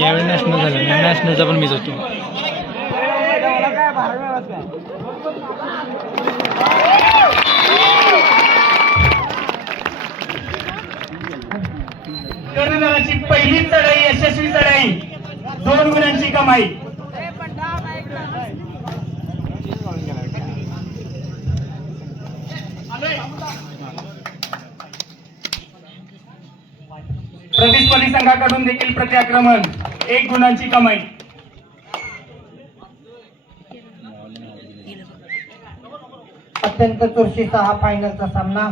यावेळी नॅशनल झालं, नॅशनलचा पण मीच होतो. कर्णधाराची पहिली चढाई यशस्वी चढाई, 2 गुणांची कमाई. प्रतिस्पर्धी संघाकडून देखील प्रत्याक्रमण, 1 गुणांची कमाई. अत्यंत चुरशीचा हा फायनलचा सामना.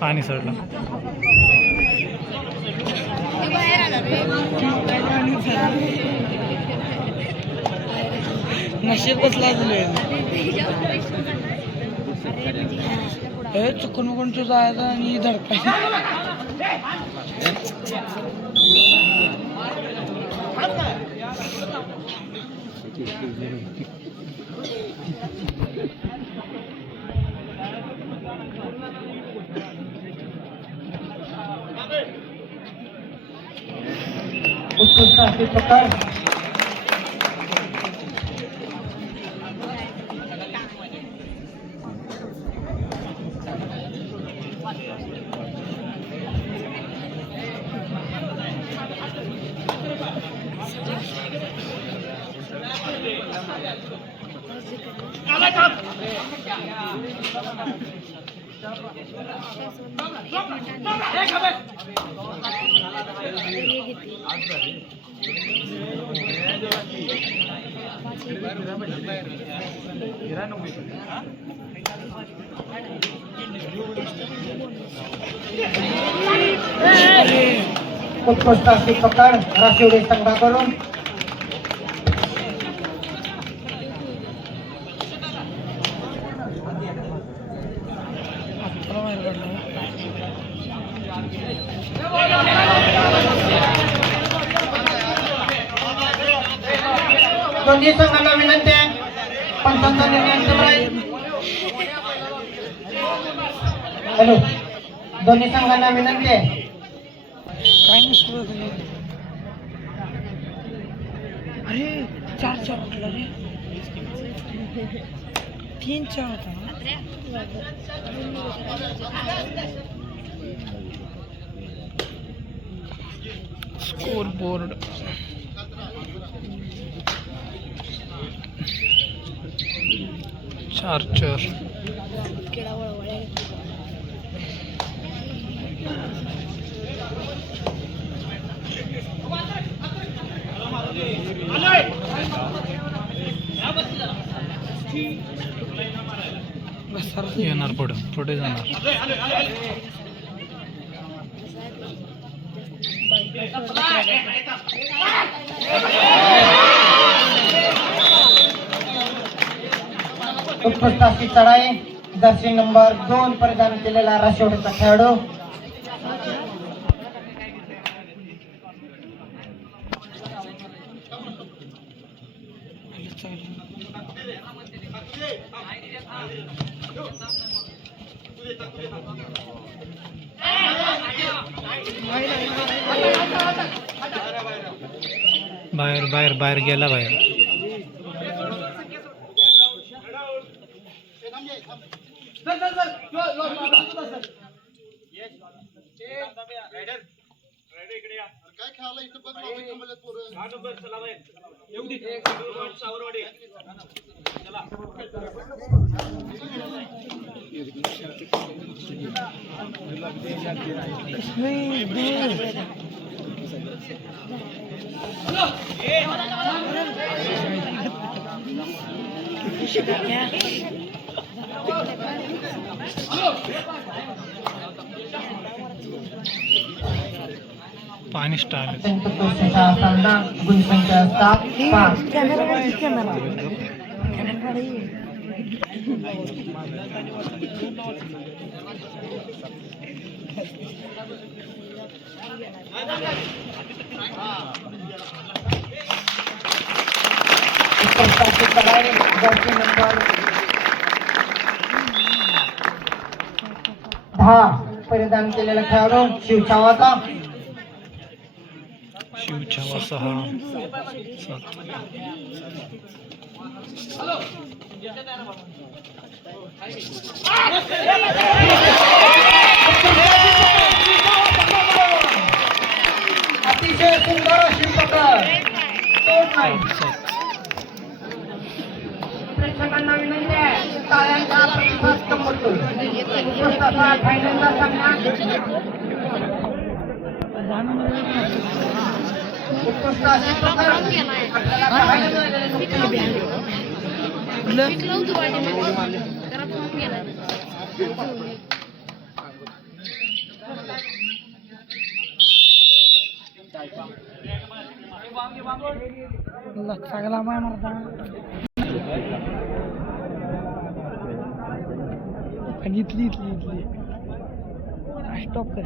पाणी सोडलं. नशीब कसला चुकून मुकून तुझा जायचा आणि धडकायचं. उत्कृष्ट असे प्रकार. उत्कृष्ट अशी पकड राशिवडे संघाकडून. दोन्ही संघांना विनंती आहे, पंचांचा निर्णय अंतिम राहील. हॅलो, दोन्ही संघांना विनंती आहे. काय नसतो अरे 4-4 उठला रे. 3-4 होता. स्कोर बोर्ड चार्जर येणार पुढे जाणार. उत्कृष्ट अशी चढाई, जर्सी नंबर 2 परिधान केलेला राशिवडेचा खेळाडू. बाहेर बाहेर बाहेर गेला बाहेर. पाणी स्टार अत्यंत चुरशीचा सामना. गुणसंख्या 7-5. उत्कृष्टाची चढाई जर्सी नंबर 10 परिधान केलेला खेळाडू शिवछावाचा शिवछावा 6 7 अतिशय सुंदर अशी पकड तोड नाही. प्रेक्षकांना विनंती आहे टाळ्यांचा प्रतिसाद संपतो. उत्कृष्टाचा फायनलचा सामना उत्कृष्ट अशी पकड आपल्याला पाहायला मिळालेली चांगला माय मारता इथली स्टॉप कर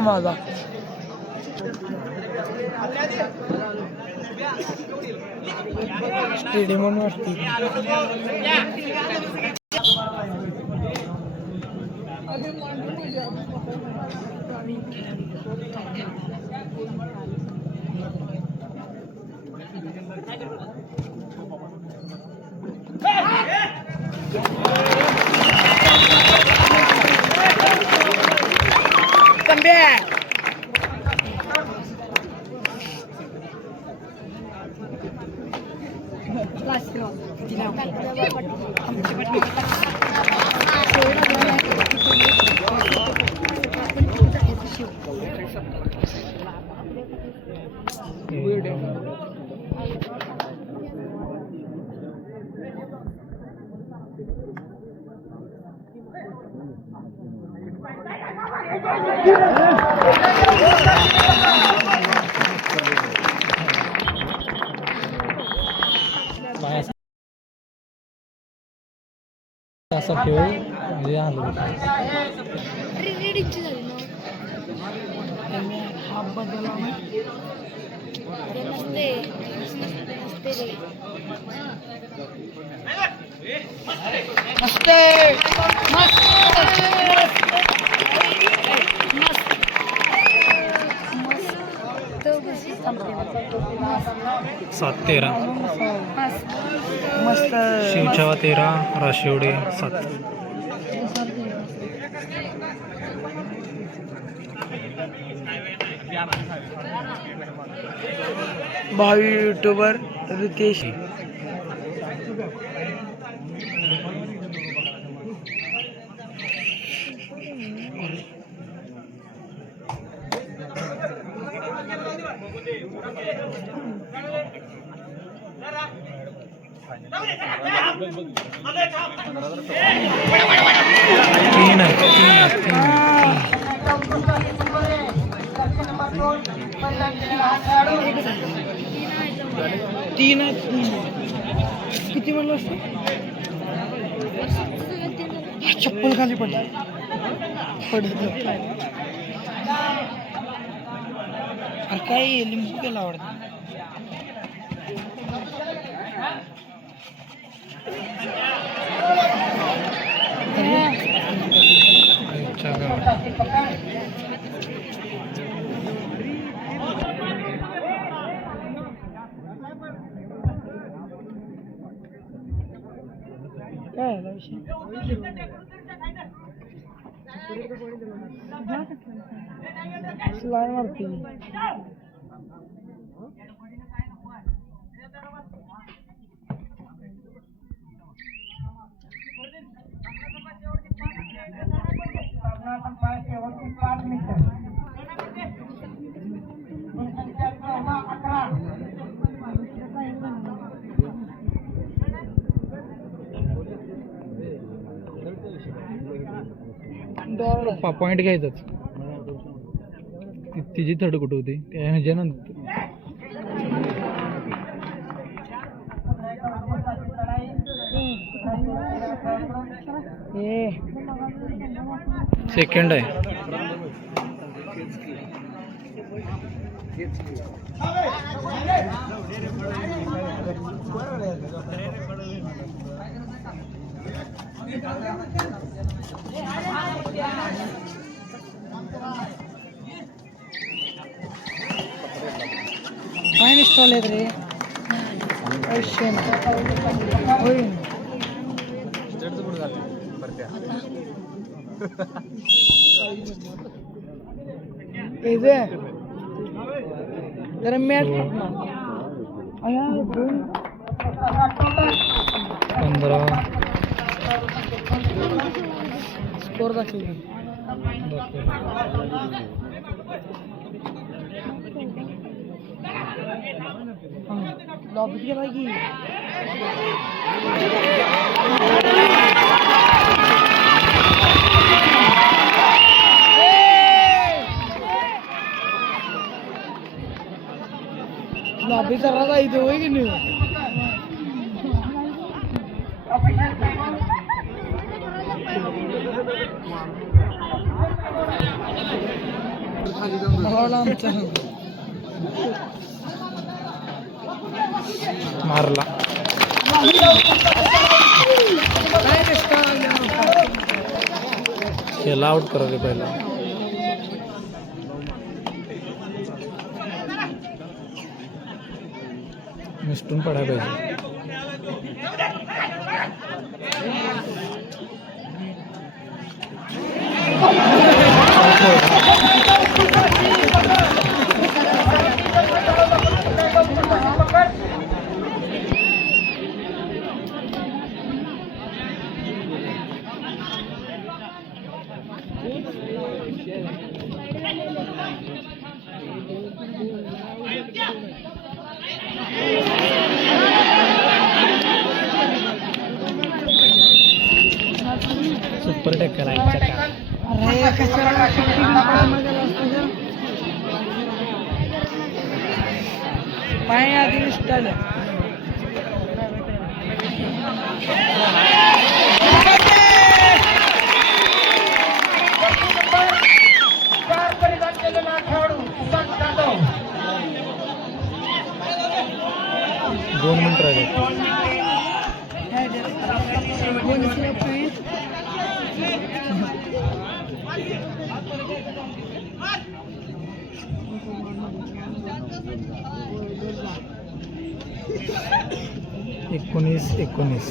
माझा स्टेडियम वाटते असा खेळ म्हणजे हा बदला मस्त 7-13 मस्त शिवछावा 13 राशिवडे 7. भावी यूट्यूबर रितेश तीन किती म्हणलं असतं चप्पल खाली पडली अरे काय लिंबू केला आवडत काय विषय स्लाइड मारते पॉइंट घ्यायचंच तिची थर्ड कुठं होती त्या ह्याच्यानंतर सेकंड आहे. काय इन्स्टॉल आहेत रे होय जरा मॅट 15 स्कोर दाखवली लॉबीत गेला की लॉबी जरा जायचं होय की नाही आमचा मारला. त्याला आउट करा रे पहिला. मिस्टून पडायला पाहिजे. सुपर टक्कर आहे. अरे कशाला पाय आधी इन्स्टॉल दोन मिनिट राहिले. एकोणीस 1 मिनिट.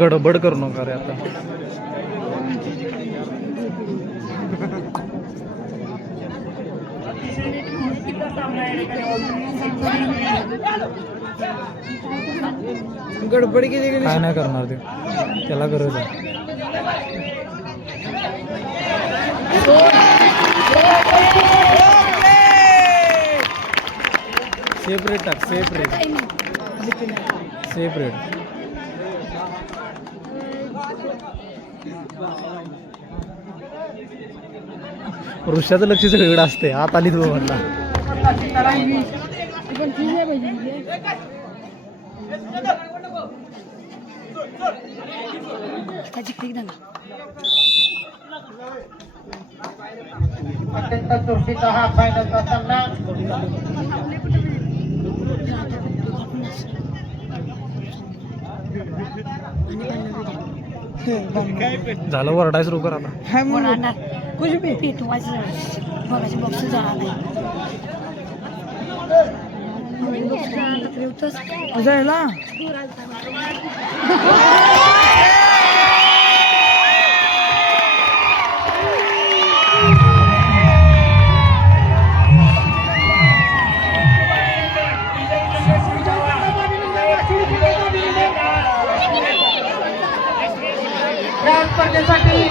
गडबड करू नका रे आता. गडबड किती गेली काय नाही करणार ते. त्याला गरज आहे. सेपरेट टाक. सेपरेट ऋषाचं लक्ष सगळीकडे असते. आत आली तू म्हणला. ठीक अत्यंत चुरशीचा हा फायनलचा सामना. झालं वरडाय सुरू कर आता. है मुलांना कुछ भी पिटवायचं बघायची बॉक्स झाला नाही जायला या स्पर्धेसाठी